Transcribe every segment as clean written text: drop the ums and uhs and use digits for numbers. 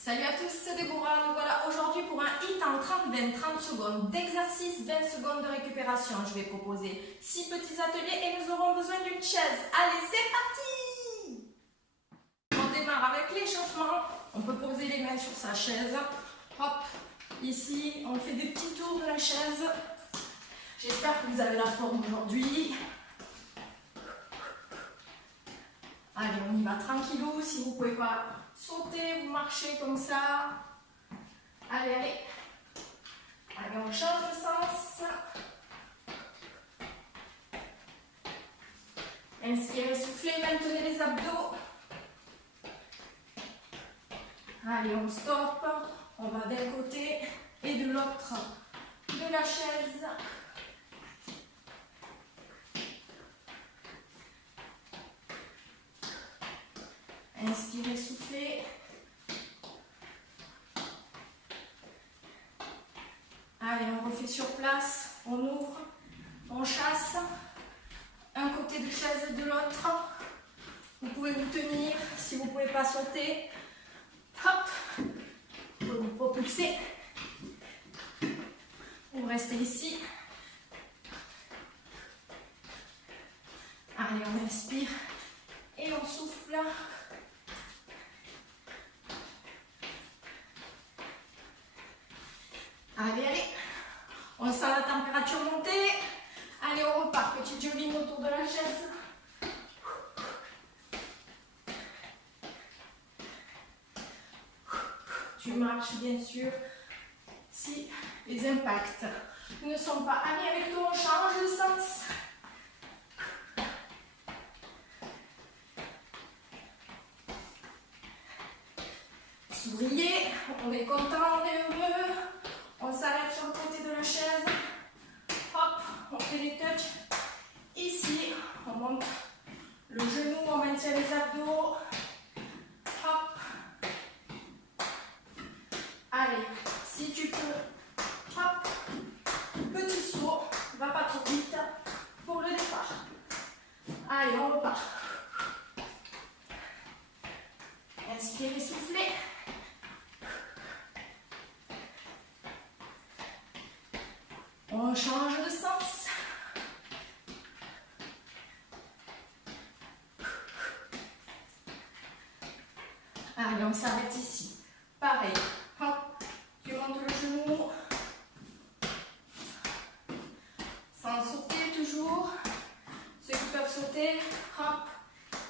Salut à tous, c'est Déborah. Nous voilà aujourd'hui pour un hit en 30 secondes d'exercice, 20 secondes de récupération. Je vais proposer 6 petits ateliers et nous aurons besoin d'une chaise. Allez, c'est parti! On démarre avec l'échauffement. On peut poser les mains sur sa chaise. Hop, ici, on fait des petits tours de la chaise. J'espère que vous avez la forme aujourd'hui. Allez, on y va tranquillou. Si vous ne pouvez pas sauter, vous marchez comme ça. Allez, allez. Allez, on change de sens. Inspirez, soufflez, maintenez les abdos. Allez, on stoppe. On va d'un côté et de l'autre de la chaise. Inspirez, soufflez. Allez, on refait sur place. On ouvre, on chasse. Un côté de chaise et de l'autre. Vous pouvez vous tenir si vous ne pouvez pas sauter. Hop, vous pouvez vous propulser. Vous restez ici. Allez, on inspire et on souffle. Allez, allez, on sent la température monter. Allez, on repart. Petit jogging autour de la chaise. Tu marches, bien sûr. Si les impacts ne sont pas amis avec toi, on change de sens. Souriez, on est content, on est heureux. On s'arrête sur le côté de la chaise. Hop, on fait des touches. Ici, on monte le genou, on maintient les abdos. Hop. Allez, si tu peux, hop, petit saut, va pas trop vite pour le départ. Allez, on repart. Inspirez, soufflez. On change de sens. Allez, on s'arrête ici. Pareil. Hop, tu montes le genou. Sans sauter toujours. Ceux qui peuvent sauter, hop.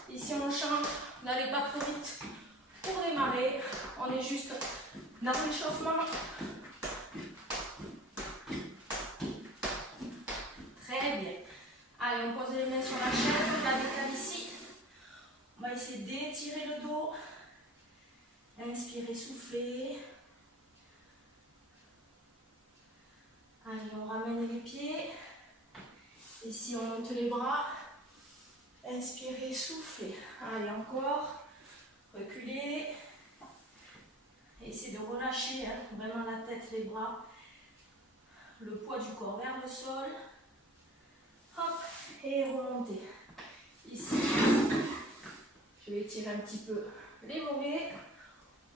Ici, on change. N'allez pas trop vite pour démarrer. On est juste dans l'échauffement. Très bien. Allez, on pose les mains sur la chaise, on la décale ici. On va essayer d'étirer le dos. Inspirez, soufflez. Allez, on ramène les pieds. Ici, on monte les bras. Inspirez, soufflez. Allez, encore. Reculez. Essayez de relâcher vraiment la tête, les bras. Le poids du corps vers le sol. Hop, et remonter. Ici, je vais étirer un petit peu les mollets.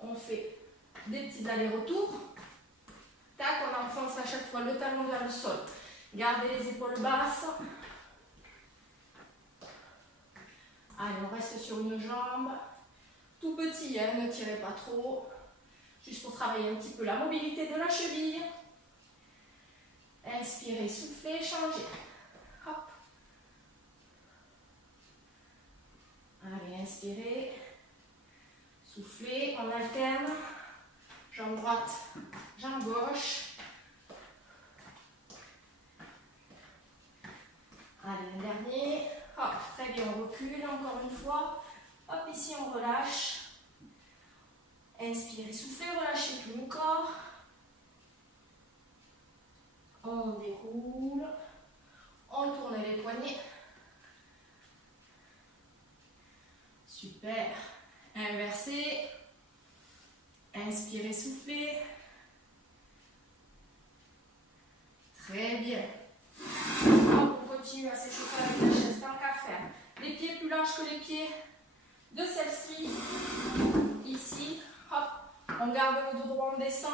On fait des petits allers-retours. Tac, on enfonce à chaque fois le talon vers le sol. Gardez les épaules basses. Allez, on reste sur une jambe. Tout petit, ne tirez pas trop. Juste pour travailler un petit peu la mobilité de la cheville. Inspirez, soufflez, changez. Hop. Allez, inspirez. Soufflez, on alterne. Jambe droite, jambe gauche. Allez, un dernier. Hop, très bien, on recule encore une fois. Hop, ici on relâche. Inspirez, soufflez, relâchez tout le corps. On déroule. On tourne les poignets. Super. Inversez. Inspirez, soufflez. Très bien. On continue à s'échauffer avec la chaise tant qu'à faire. Les pieds plus larges que les pieds de celle-ci. Ici, hop, on garde le dos droit, on descend.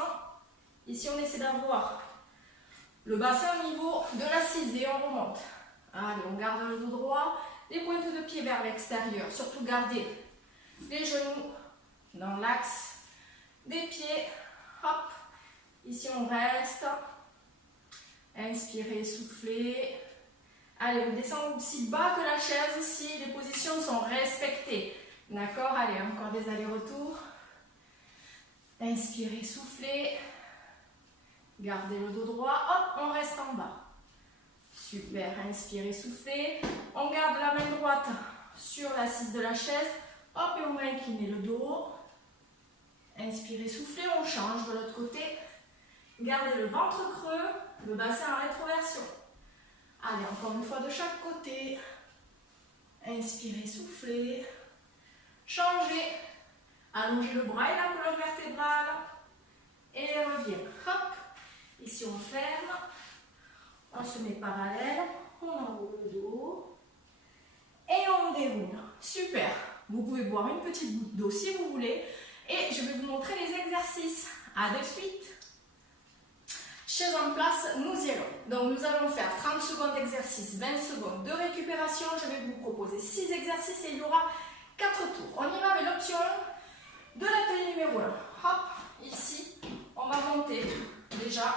Ici, on essaie d'avoir le bassin au niveau de l'assise et on remonte. Allez, on garde le dos droit, les pointes de pied vers l'extérieur. Surtout garder les genoux dans l'axe des pieds. Hop, ici on reste. Inspirez, soufflez. Allez, on descend aussi bas que la chaise si les positions sont respectées. D'accord? Allez, encore des allers-retours. Inspirez, soufflez. Gardez le dos droit. Hop, on reste en bas. Super, inspirez, soufflez. On garde la main droite sur l'assise de la chaise. Hop, et on va incliner le dos. Inspirez, soufflez, on change de l'autre côté. Gardez le ventre creux, le bassin en rétroversion. Allez, encore une fois de chaque côté. Inspirez, soufflez. Changez. Allongez le bras et la colonne vertébrale. Et reviens. Hop. Ici, on ferme. On se met parallèle. On enroule le dos. Et on déroule. Super. Vous pouvez boire une petite goutte d'eau si vous voulez. Et je vais vous montrer les exercices. À de suite. Chaise en place, nous y allons. Donc nous allons faire 30 secondes d'exercice, 20 secondes de récupération. Je vais vous proposer 6 exercices et il y aura 4 tours. On y va avec l'option 1 de l'atelier numéro 1. Hop, ici, on va monter déjà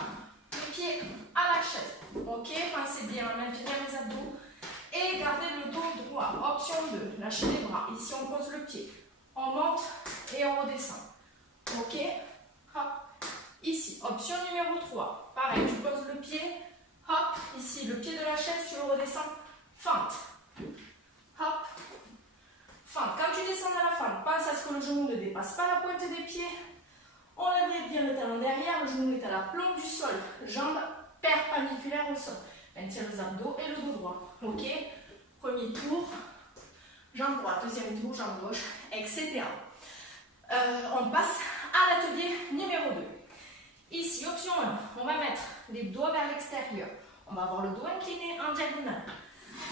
le pied à la chaise. Ok, pensez bien à maintenir les abdos et gardez le dos droit. Option 2, lâchez les bras. Ici, on pose le pied. On monte et on redescend. Ok, hop. Ici, option numéro 3. Pareil, tu poses le pied. Hop, ici, le pied de la chaise, tu le redescends. Fente. Hop. Fente. Quand tu descends dans la fente, pense à ce que le genou ne dépasse pas la pointe des pieds. On lève bien le talon derrière, le genou est à la plombe du sol. Jambes perpendiculaires au sol. Maintiens les abdos et le dos droit. Ok. Premier tour. Jambe droite, deuxième tour, jambe gauche, etc. On passe à l'atelier numéro 2. Ici, option 1, on va mettre les doigts vers l'extérieur. On va avoir le dos incliné en diagonale.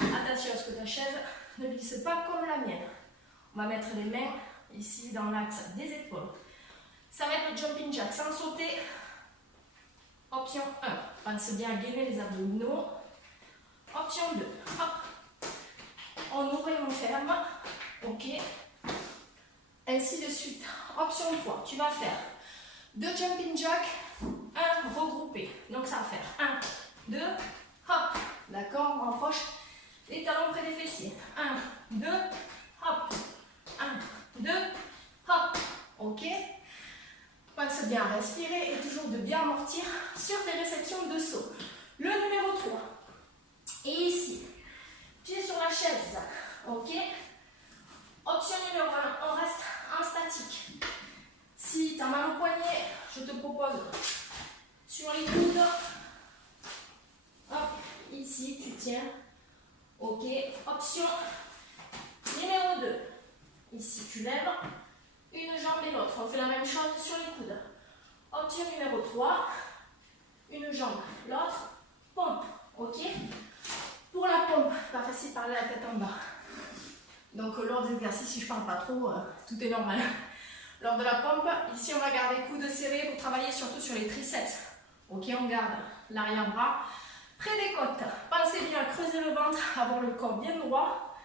Attention à ce que ta chaise ne glisse pas comme la mienne. On va mettre les mains ici dans l'axe des épaules. Ça va être le jumping jack sans sauter. Option 1, pensez bien à gainer les abdominaux. Option 2, hop. On ouvre et on ferme. Ok. Ainsi de suite. Option 3, tu vas faire 2 jumping jack, 1 regroupé. Donc ça va faire 1, 2, hop. D'accord, on rapproche les talons près des fessiers. 1, 2, hop. 1, 2, hop. Ok. Pense bien à respirer et toujours de bien amortir sur tes réceptions de saut. Le numéro 3. Et ici, pied sur la chaise. Ok. Option numéro 1, on reste en statique. Si tu as mal au poignet, je te propose sur les coudes. Hop, ici, tu tiens. Ok. Option numéro 2. Ici, tu lèves une jambe et l'autre. On fait la même chose sur les coudes. Option numéro 3. Une jambe, l'autre. Pompe. Ok. Pour la pompe, pas facile de parler la tête en bas. Donc lors des exercices, si je ne parle pas trop, tout est normal. Lors de la pompe, ici on va garder coudes serrés pour travailler surtout sur les triceps. Ok, on garde l'arrière-bras près des côtes. Pensez bien à creuser le ventre, avoir le corps bien droit.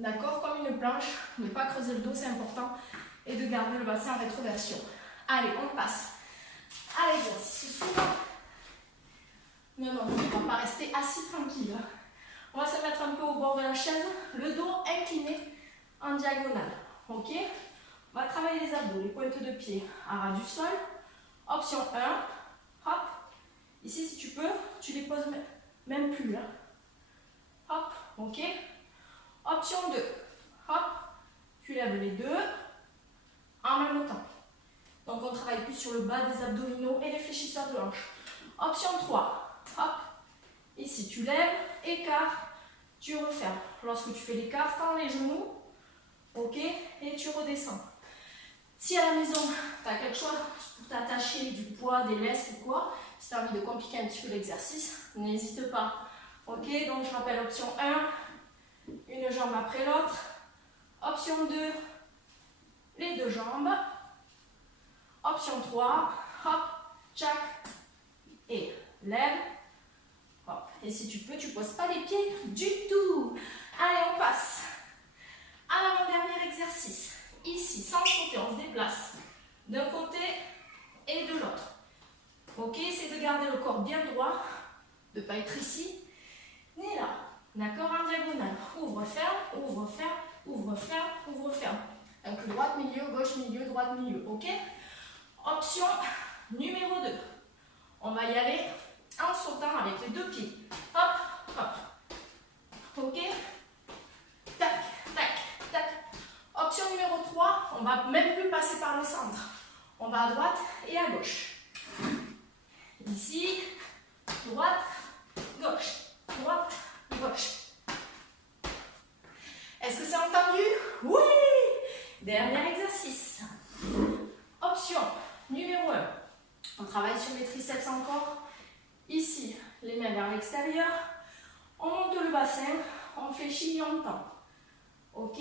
D'accord, comme une planche. Ne pas creuser le dos, c'est important. Et de garder le bassin en rétroversion. Allez, on passe à l'exercice suivant. Non, on ne va pas rester assis tranquille. On va se mettre un peu au bord de la chaise, le dos incliné en diagonale. Ok? On va travailler les abdos, les pointes de pied à ras du sol. Option 1, hop. Ici, si tu peux, tu les poses même plus. Hein. Hop, ok. Option 2, hop. Tu lèves les deux en même temps. Donc, on travaille plus sur le bas des abdominaux et les fléchisseurs de hanches. Option 3, hop. Ici, tu lèves, écart, tu refermes. Lorsque tu fais l'écart, tends les genoux, ok, et tu redescends. Si à la maison, tu as quelque chose pour t'attacher, du poids, des laisses ou quoi, si tu as envie de compliquer un petit peu l'exercice, n'hésite pas. Ok, donc je rappelle option 1, une jambe après l'autre. Option 2, les deux jambes. Option 3, hop, tchac, et lève, hop. Et si tu peux, tu ne poses pas les pieds du tout. Allez, on passe à l'avant-dernier exercice. Ici, sans sauter, on se déplace d'un côté et de l'autre. Ok, c'est de garder le corps bien droit, de ne pas être ici, ni là. D'accord, en diagonale. Ouvre, ferme, ouvre, ferme, ouvre, ferme, ouvre, ferme. Donc droite, milieu, gauche, milieu, droite, milieu. Ok? Option numéro 2. On va y aller en sautant avec les deux pieds. Hop, hop. Ok? Tac, tac, tac. Option numéro 3, on ne va même plus passer par le centre. On va à droite et à gauche. Ici, droite, gauche, droite, gauche. Est-ce que c'est entendu? Oui! Dernier exercice. Option numéro 1. On travaille sur les triceps encore. Ici, les mains vers l'extérieur. On monte le bassin, on fléchit et on tend. Ok?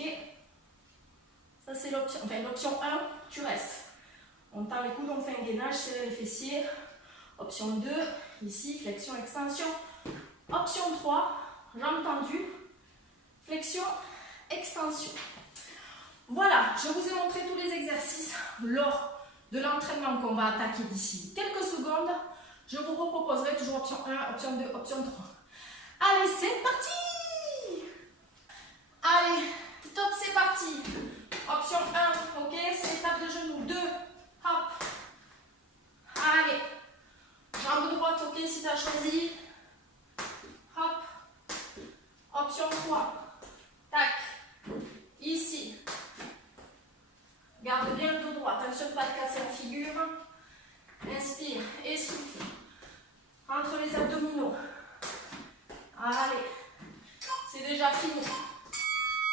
Ça c'est l'option. Enfin, l'option 1, tu restes. On tend les coudes, on fait un gainage, serrer les fessiers. Option 2, ici, flexion, extension. Option 3, jambes tendues, flexion, extension. Voilà, je vous ai montré tous les exercices lors de l'entraînement qu'on va attaquer d'ici quelques secondes. Je vous reproposerai toujours option 1, option 2, option 3. Allez, c'est parti! Allez, top, c'est parti. Option 1, ok, c'est étape de genou. 2, hop. Allez, jambe droite, ok, si tu as choisi. Hop. Option 3, tac. Ici. Garde bien le dos droit, attention pas de casser la figure. Inspire et souffle. Entre les abdominaux. Allez, c'est déjà fini.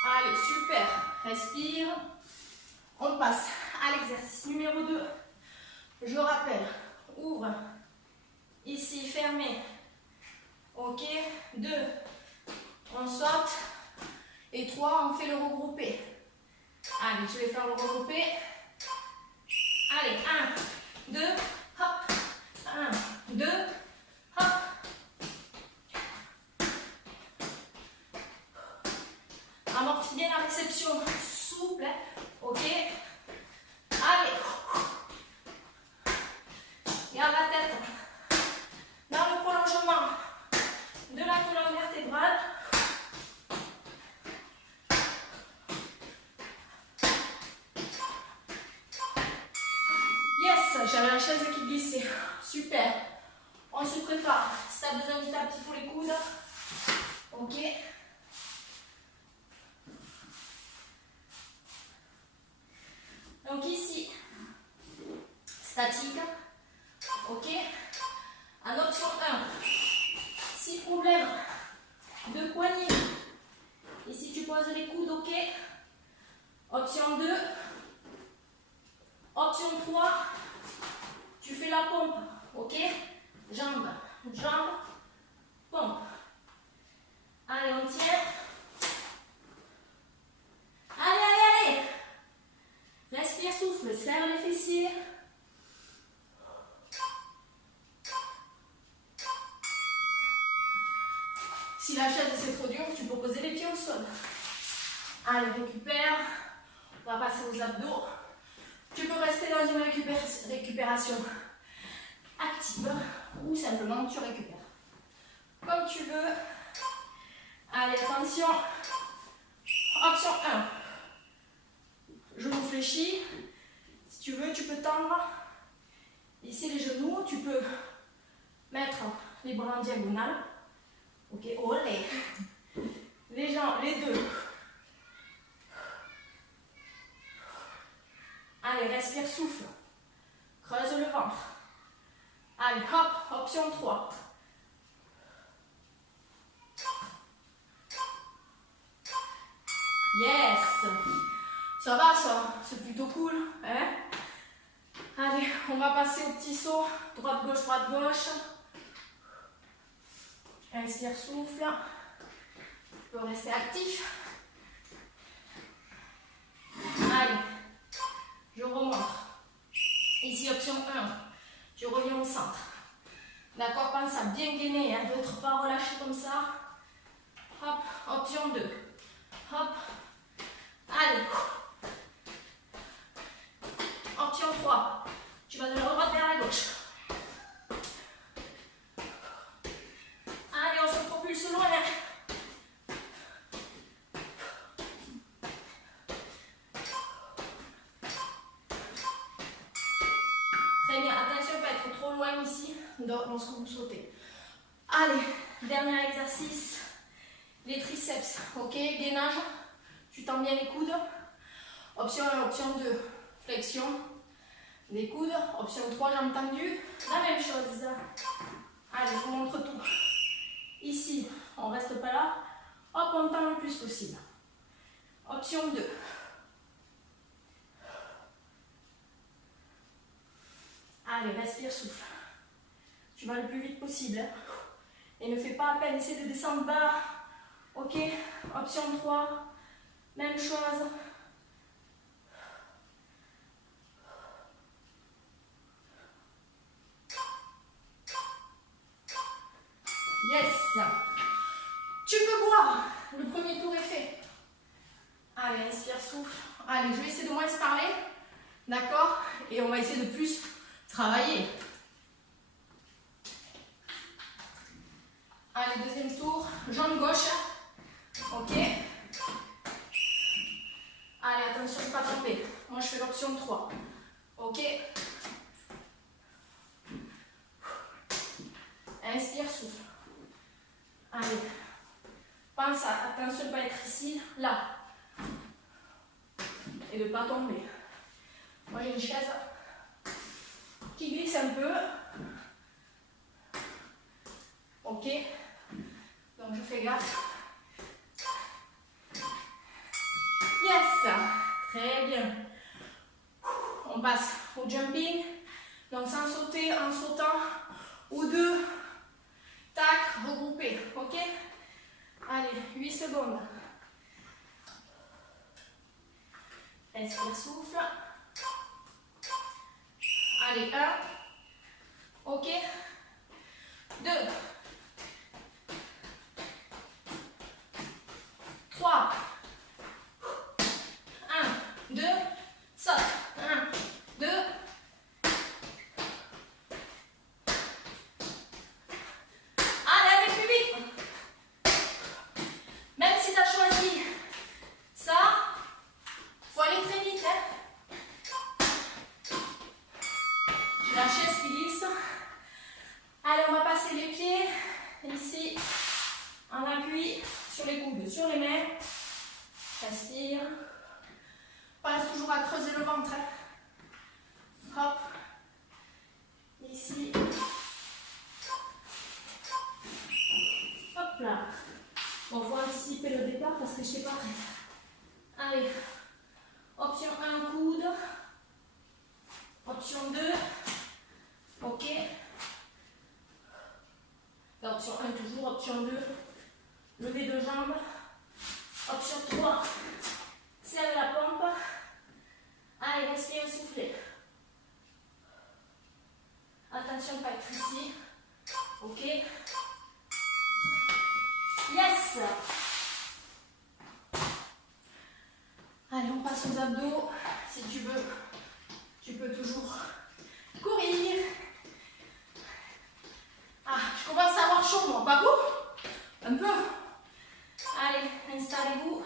Allez, super. Respire. On passe à l'exercice numéro 2. Je rappelle, ouvre. Ici, fermé. Ok. 2. On saute. Et 3, on fait le regroupé. Allez, je vais faire le regroupé. Allez, 1, 2, hop. 1, 2, hop. Amortis bien la réception. Souple. Ok. Allez. Garde la tête dans le prolongement de la colonne vertébrale. Yes, j'avais la chaise qui glissait. Super. On se prépare. Si tu as besoin du tapis pour les coudes. Ok. Donc ici, statique. Ok. En option 1, si problème de poignet, ici tu poses les coudes, ok. Option 2, option 3, tu fais la pompe, ok. Jambe, jambe, pompe. Allez, on tient. Allez, allez, allez. Respire, souffle, serre les fessiers. Si la chaise c'est trop dur, tu peux poser les pieds au sol. Allez, récupère. On va passer aux abdos. Tu peux rester dans une récupération active ou simplement tu récupères. Comme tu veux. Allez, attention. Option 1. Genou fléchi. Si tu veux, tu peux tendre. Ici les genoux, tu peux mettre les bras en diagonale. Ok, olé. Les jambes, les deux. Allez, respire, souffle. Creuse le ventre. Allez, hop, option 3. Yes. Ça va, ça. C'est plutôt cool. Hein? Allez, on va passer au petit saut. Droite, gauche. Inspire, souffle. Tu peux rester actif. Allez, je remonte. Ici, option 1, je reviens au centre. D'accord, pense à bien gainer, hein, d'autres pas relâcher comme ça. Hop, option 2. Hop, allez. Option 3, tu vas de la droite vers la gauche. Allez, on se propulse loin. Très bien, attention, pas être trop loin ici lorsque vous sautez. Allez, dernier exercice, les triceps, ok, gainage, tu tends bien les coudes. Option 1, option 2, flexion des coudes. Option 3, jambes tendues, la même chose. Allez, je vous montre tout. Ici, on ne reste pas là, hop, on tend le plus possible. Option 2. Allez, respire, souffle. Tu vas le plus vite possible. Hein. Et ne fais pas à peine, essaie de descendre bas. Ok, option 3, même chose. Yes. Tu peux boire. Le premier tour est fait. Allez, inspire, souffle. Allez, je vais essayer de moins se parler. D'accord? Et on va essayer de plus travailler. Allez, deuxième tour. Jambe gauche. Ok. Allez, attention de ne pas tromper. Moi, je fais l'option 3. Ok. Inspire, souffle. Allez. Pense à, attention de ne pas être ici, là. Et de ne pas tomber. Moi, j'ai une chaise qui glisse un peu. Ok. Donc, je fais gaffe. Yes. Très bien. On passe au jumping. Donc, sans sauter, en sautant. Ou deux. Tac, regroupé. Ok. Allez, 8 secondes. Inspire, souffle. Allez, 1. Ok. 2. 3. 1, 2. Saute. 1, 2. Allez, allez plus vite. Même si tu as choisi ça, faut aller très vite. Hein. J'ai la chaise qui glisse. Allez, on va passer les pieds ici en appui sur les coudes, sur les mains. Respire. Pense toujours à creuser le ventre. Hein. Hop. Ici. Hop là. Bon, faut anticiper le départ parce que je ne suis pas prête. Allez. Option 1, coude. Option 2. Ok. Option 1 toujours. Option 2. Lever de jambes. Option 3. Serre la pompe. Allez, respire, soufflez. Attention de ne pas être ici. Ok. Yes. Allez, on passe aux abdos. Si tu veux, tu peux toujours courir. Ah, je commence à avoir chaud, moi. Pas vous? Un peu. Allez, installez-vous.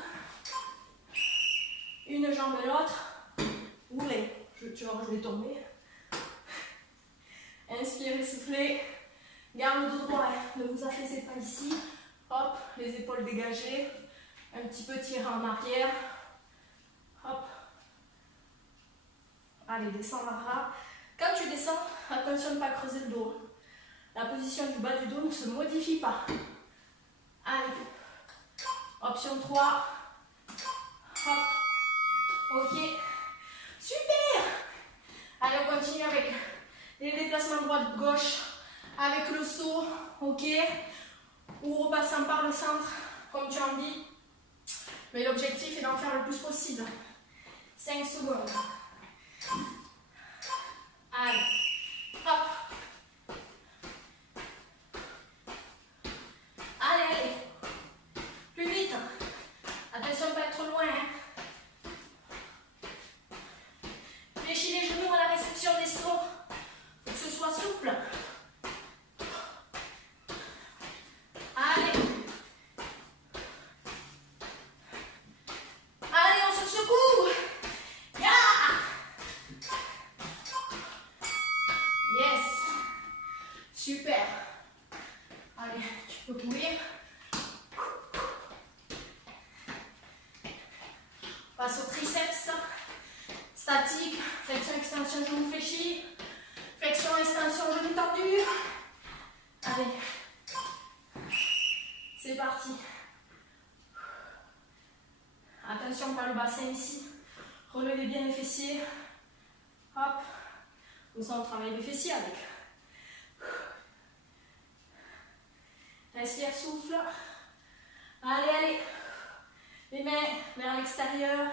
Une jambe et l'autre. Roulez. Tu vois, je vais tomber. Inspirez, soufflez. Garde le dos droit. Ne vous affaissez pas ici. Hop, les épaules dégagées. Un petit peu tiré en arrière. Hop. Allez, descends la bras. Quand tu descends, attention de ne pas creuser le dos. La position du bas du dos ne se modifie pas. Allez. Option 3. Hop. Ok. Super. Allez, on continue avec les déplacements droite-gauche avec le saut. Ok. Ou repassant par le centre, comme tu as envie. Mais l'objectif est d'en faire le plus possible. 5 secondes. Super. Allez, tu peux courir. Passe au triceps. Statique. Flexion, extension, genou fléchi. Flexion, extension, genou tendu. Allez. C'est parti. Attention, pas le bassin ici. Relevez bien les fessiers. Hop. Comme ça, on travaille les fessiers avec. Respire, souffle. Allez, allez. Les mains vers l'extérieur.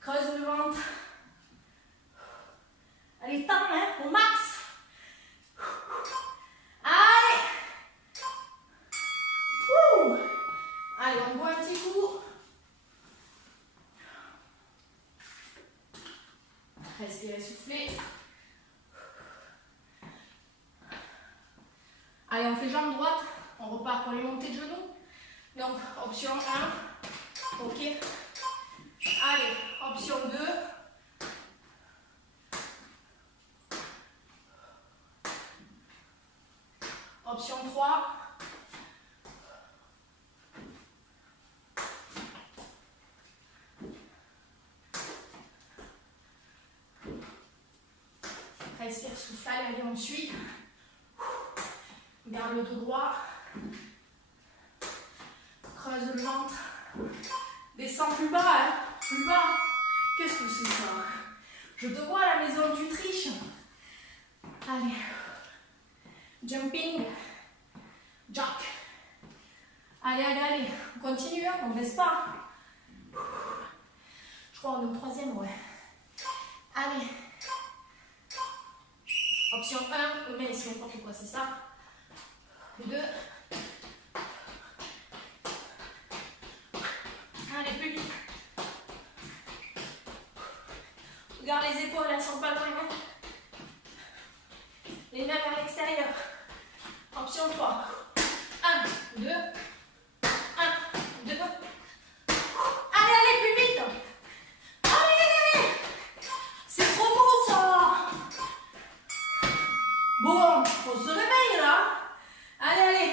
Creuse le ventre. Allez, tends, hein, au max. Allez. Ouh. Allez, on boit un petit coup. Respirez, soufflez. Allez, on fait jambe droite. On repart pour les montées de genoux. Donc, option 1. Ok. Allez, option 2. Option 3. Respire, souffle, allez, on suit. Garde le dos droit. Creuse le ventre. Descends plus bas, hein. Plus bas. Qu'est-ce que c'est ça? Je te vois à la maison, tu triches. Allez. Jumping. Jack. Allez, allez, allez. On continue, hein. On ne baisse pas. Je crois qu'on est au troisième, ouais. Allez. Option 1, mais c'est n'importe quoi, c'est ça. 2. Allez, plus vite. Regarde les épaules, elles ne sont pas loin. Les mains vers l'extérieur. Option 3. 1, 2. 1, 2. Allez, allez, plus vite. Allez, allez, allez. C'est trop beau ça. Bon, on se réveille là. Allez, allez.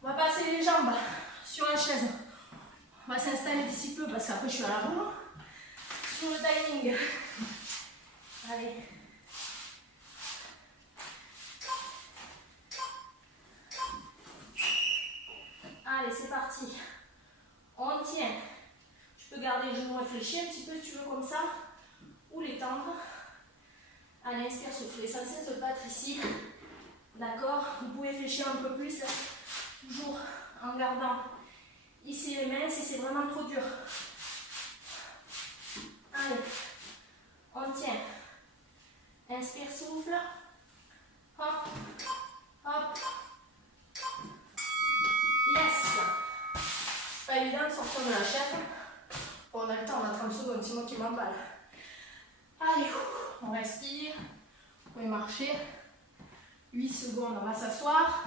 On va passer les jambes sur la chaise. On va s'installer d'ici peu parce qu'après je suis à la bourre. Sur le timing. Allez. Allez, c'est parti. On tient. Tu peux garder les genoux réfléchis un petit peu si tu veux comme ça. Ou les tendre. Allez, inspire, souffle. L'essentiel, c'est de battre ici. D'accord? Vous pouvez fléchir un peu plus. Toujours en gardant ici les mains si c'est vraiment trop dur. Allez. On tient. Inspire, souffle. Hop. Hop. Yes. Pas évident de sortir de la chaise. Bon, on a le temps, on a 30 secondes, c'est moi qui m'emballe. Allez, on respire. Vous pouvez marcher. 8 secondes, on va s'asseoir.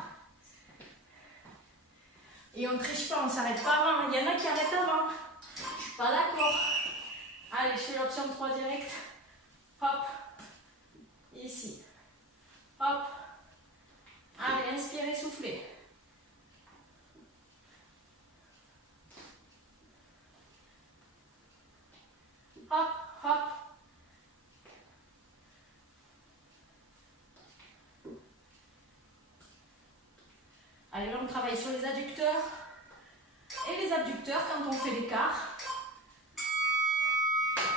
Et on ne triche pas, on ne s'arrête pas avant. Il y en a qui arrêtent avant. Je ne suis pas d'accord. Allez, je fais l'option 3 direct. Hop. Ici. Hop. Allez, inspirez, soufflez. Hop, hop. Allez, là on travaille sur les adducteurs et les abducteurs quand on fait l'écart.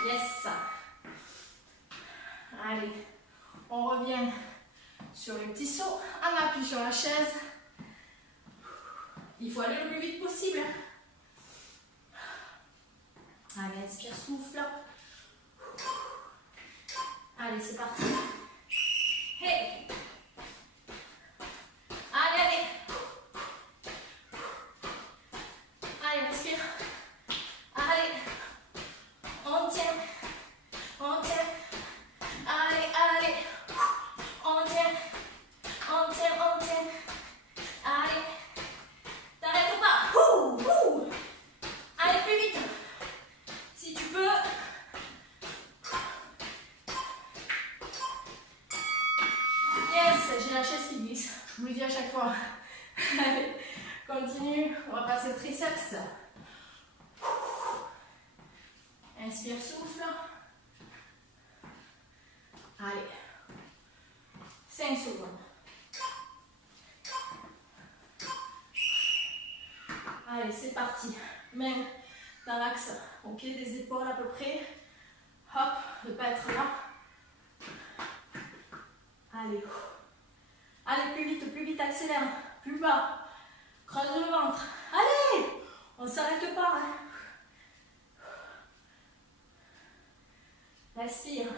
Yes. Allez, on revient sur le petit saut, on appuie sur la chaise. Il faut aller le plus vite possible. Allez, inspire, souffle. Allez, c'est parti. Hey! Allez, allez! Allez, respire. Allez! On tient. On tient. Allez, allez! On tient. On tient, on tient. Allez! T'arrêtes pas! Ouh, ouh. Allez, plus vite! Si tu peux. j'ai la chaise qui glisse. Je vous le dis à chaque fois. Allez, continue. On va passer au triceps. Inspire, souffle. Allez. 5 secondes. Allez, c'est parti. Main dans l'axe, ok, des épaules à peu près. Hop, ne pas être là. Allez. Allez, plus vite, accélère. Plus bas. Creuse le ventre. Allez, on ne s'arrête pas. Hein. Respire.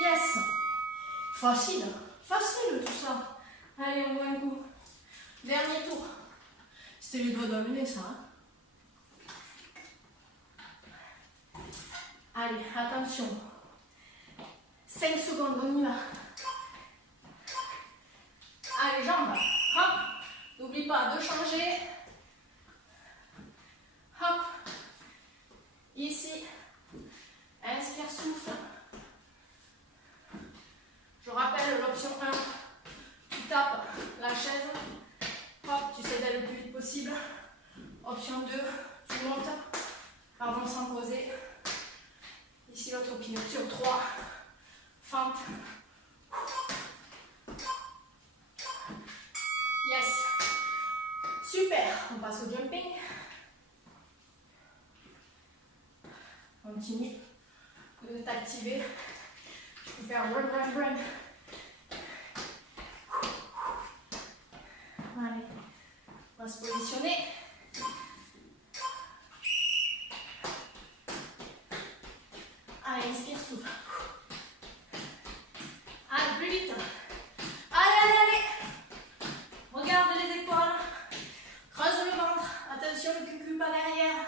Yes. Facile. Facile tout ça. Allez, on voit un coup. Dernier tour. C'était les doigts d'amener ça. Hein. Allez, attention. 5 secondes, on y va. Allez, jambes. Hop. N'oublie pas de changer. Hop. Ici. Inspire, souffle. Je rappelle l'option 1. Tu tapes la chaise. Hop, tu essaies d'aller le plus vite possible. Option 2. Tu montes. Pardon, sans poser. Ici, l'autre pied. Option 3. Fente. Yes. Super. On passe au jumping. Continue de t'activer. Tu peux faire run, run, run. Allez. On va se positionner. Allez, inspire, souffle. Allez, plus vite. Allez, allez, allez. Regarde les épaules. Creuse le ventre. Attention, le cul pas derrière.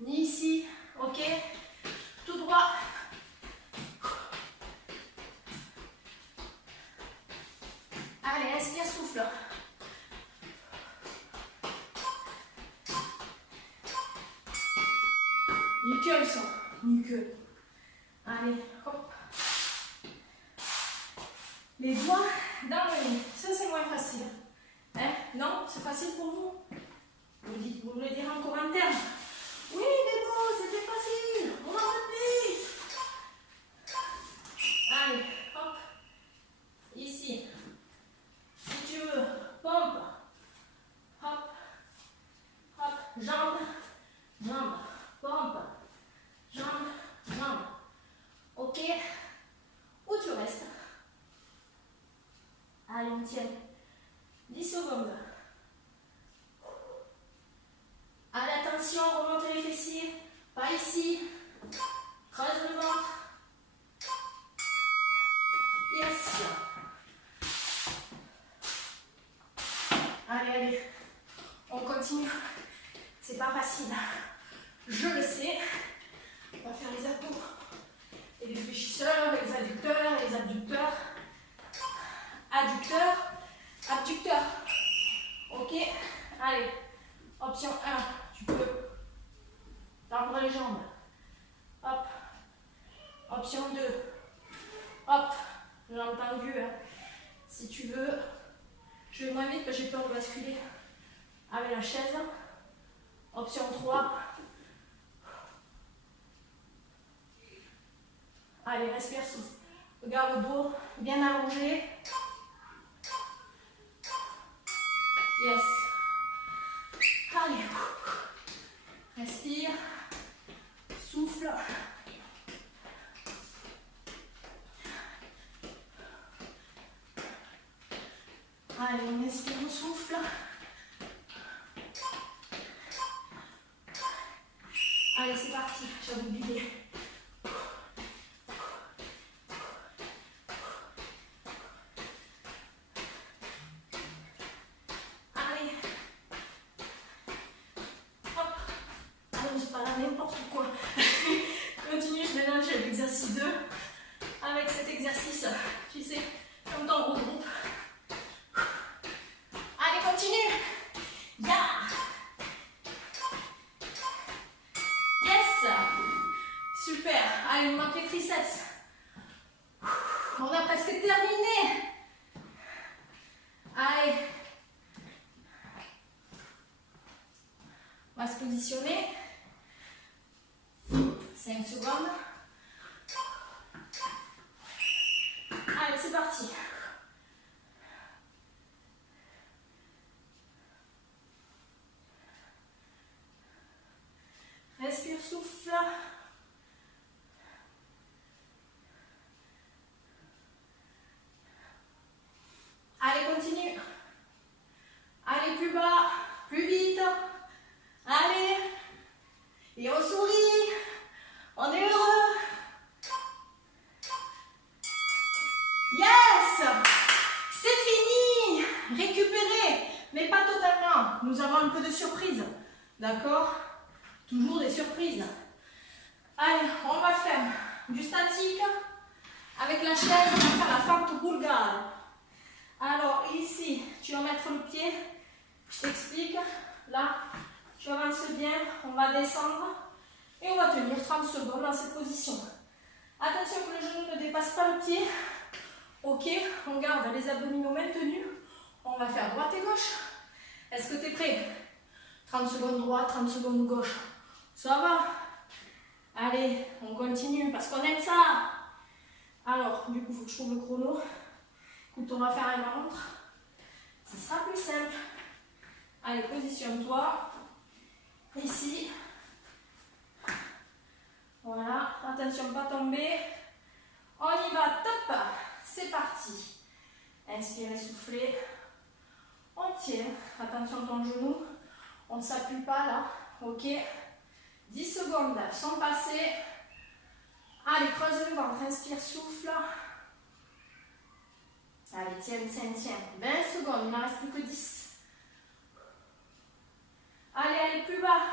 Ni ici. Ok. Tout droit. Allez, inspire, souffle. Nickel ça. Nickel. Allez, hop. Les doigts dans le nez. Ça, c'est moins facile. Hein? Non? C'est facile pour vous? Vous voulez dire en commentaire? Oui, Débo, c'était facile. On en veut plus. Allez, hop. Ici. Si tu veux, pompe. Hop. Hop. Jambes. Jambes. Pompe. Jambes. Jambes. Ok. Où tu restes? Allez, on tient 10 secondes. Allez, attention, remontez les fessiers. Pas ici. Creuse le ventre. Yes. Allez, allez. On continue. C'est pas facile. Je le sais. On va faire les abdos. Et les fléchisseurs, et les adducteurs, et les abducteurs. Adducteur, abducteur. Ok. Allez. Option 1. Tu peux tendre les jambes. Hop. Option 2. Hop. Jambes tendues. Hein. Si tu veux. Je vais moins vite parce que j'ai peur de basculer avec la chaise. Option 3. Allez, respire, souffle. Regarde le dos bien allongé. Yes. Allez. Respire. Souffle. Allez, on inspire, on souffle. Allez, c'est parti. J'avais oublié. Exercice 2 avec cet exercice, tu sais, comme dans le groupe. Allez, continue. Yeah. Yes. Allez, il nous manque les triceps. On a presque terminé. Allez. On va se positionner. 5 secondes. Allez, c'est parti. Respire, souffle. Allez, continue. Allez, plus bas, plus vite. Allez. Et on sourit. On est heureux. Yes! C'est fini. Récupérez, mais pas totalement. Nous avons un peu de surprise. D'accord? Toujours des surprises. Allez, on va faire du statique. Avec la chaise, on va faire la fente bulgare. Alors ici, tu vas mettre le pied. Je t'explique. Là, tu avances bien. On va descendre. Et on va tenir 30 secondes dans cette position. Attention que le genou ne dépasse pas le pied. Ok, on garde les abdominaux maintenus. On va faire droite et gauche. Est-ce que tu es prêt? 30 secondes droite, 30 secondes gauche. Ça va? Allez, on continue parce qu'on aime ça. Alors, du coup, il faut que je trouve le chrono. Écoute, on va faire une montre. Ce sera plus simple. Allez, positionne-toi. Ici. Voilà, attention, pas tomber. On y va, top. C'est parti. Inspirez, soufflez. On tient. Attention ton genou. On ne s'appuie pas là. Ok. 10 secondes sont passées. Allez, creuse le ventre. Inspire, souffle. Allez, tiens, tiens, tiens. 20 secondes. Il n'en reste plus que 10. Allez, allez, plus bas.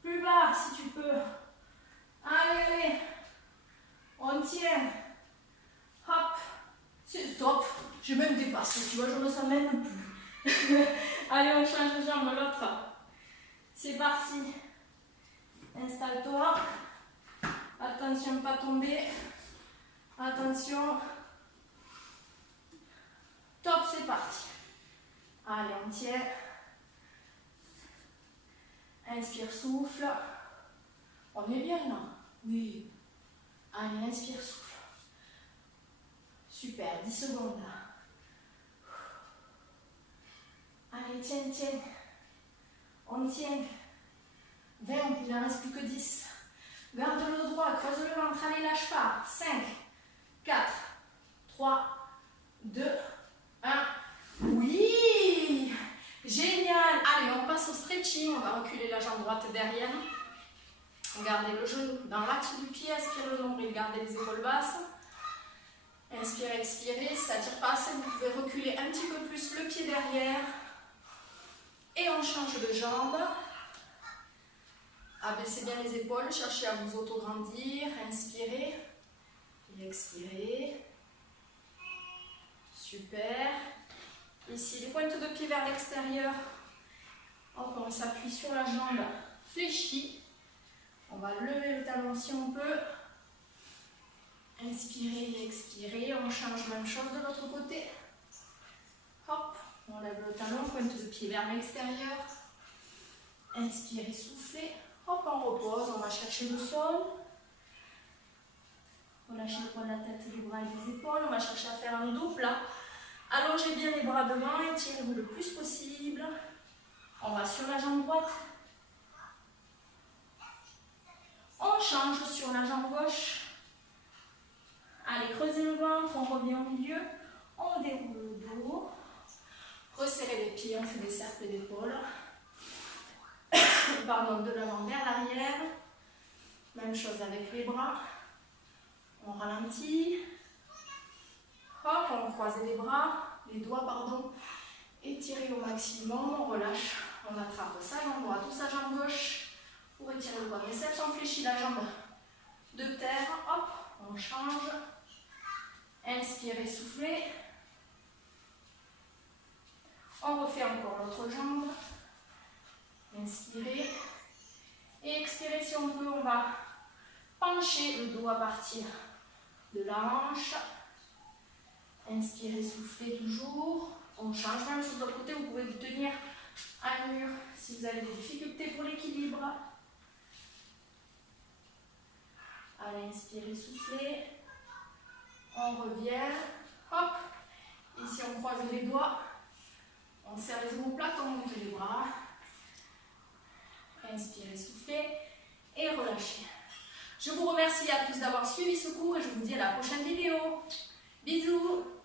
Plus bas si tu peux. Allez, allez. On tient. Hop. Stop. Je vais même dépasser. Tu vois, je ne me sens même plus. Allez, on change de jambe, l'autre. C'est parti. Installe-toi. Attention, pas tomber. Attention. Top, c'est parti. Allez, on tient. Inspire, souffle. On est bien là? Oui. Allez, inspire, souffle. Super, 10 secondes là. Allez, tiens, tiens. On tient. 20, il n'en reste plus que 10. Garde le droit, creuse le ventre, allez, lâche pas. 5, 4, 3, 2, 1. Oui! Génial! Allez, on passe au stretching. On va reculer la jambe droite derrière. Gardez le genou dans l'axe du pied, aspirez le nombril, gardez les épaules basses. Inspirez, expirez, si ça ne tire pas assez, vous pouvez reculer un petit peu plus le pied derrière. Et on change de jambe. Abaissez bien les épaules, cherchez à vous auto-grandir. Inspirez et expirez. Super. Ici, les pointes de pied vers l'extérieur. Encore, on s'appuie sur la jambe fléchie. On va lever le talon si on peut. Inspirez et expirez. On change même chose de l'autre côté. Hop, on lève le talon, pointe de pied vers l'extérieur. Inspirez, soufflez. Hop, on repose. On va chercher le sol. Relâchez le poids de la tête, les bras et les épaules. On va chercher à faire un double. Allongez bien les bras devant, étirez-vous le plus possible. On va sur la jambe droite. On change sur la jambe gauche. Allez, creusez le ventre, on revient au milieu. On déroule le dos. Resserrez les pieds, on fait des cercles d'épaule. Pardon, de l'avant vers l'arrière. Même chose avec les bras. On ralentit. Hop, on croise les bras, les doigts, pardon. Étirez au maximum, on relâche. On attrape sa jambe droite ou sa jambe gauche. Pour étirer le quadriceps, on fléchit la jambe de terre. Hop, on change. Inspirez, soufflez. On refait encore l'autre jambe. Inspirez. Et expirez si on peut, on va pencher penchez le dos à partir de la hanche. Inspirez, soufflez toujours. On change même chose de l'autre côté. Vous pouvez vous tenir à un mur si vous avez des difficultés pour l'équilibre. Allez, inspirez, soufflez. On revient. Hop. Ici, on croise les doigts. On serre les omoplates, on monte les bras. Inspirez, soufflez et relâchez. Je vous remercie à tous d'avoir suivi ce cours et je vous dis à la prochaine vidéo. Bisous!